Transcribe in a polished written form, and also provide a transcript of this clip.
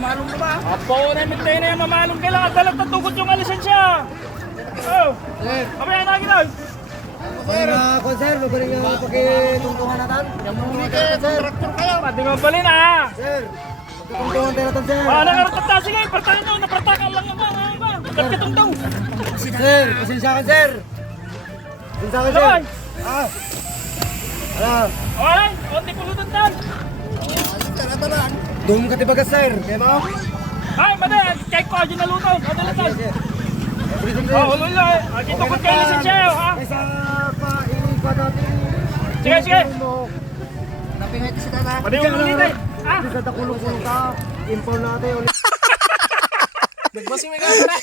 mamalong na ba? Apo, namitay na yung mamalong kailangan. Dalag na tugot yung lisensya. Oh, Sir. mamaya na ginaw. Sir, sir, magaling nga pagkituntungan natin. Muli kayo, kontraktor kayo. Pati nga balin ah. Sir, pagkituntungan tayo natin, sir. Nakaratat na sige, partakan nyo, napartakan lang yung mga iba. Pagkatong daw. Sir, pasensya ka, sir. Pasensya ka, sir. Sabay. Ano? Okay, konti pulutan dan. Doon ka tibagas, sir. Kaya mo? Ay, madali, kay ko, dyan naluto. Madalitan. Ulo. Dito ko kayo lisensya, ha? Kaysa pa natin. Sige. Napingay kasi ka na. Pwede yung ulit eh. Hindi sa takulong-kulong ka. Impound natin ulit. Nagbasing may kamera.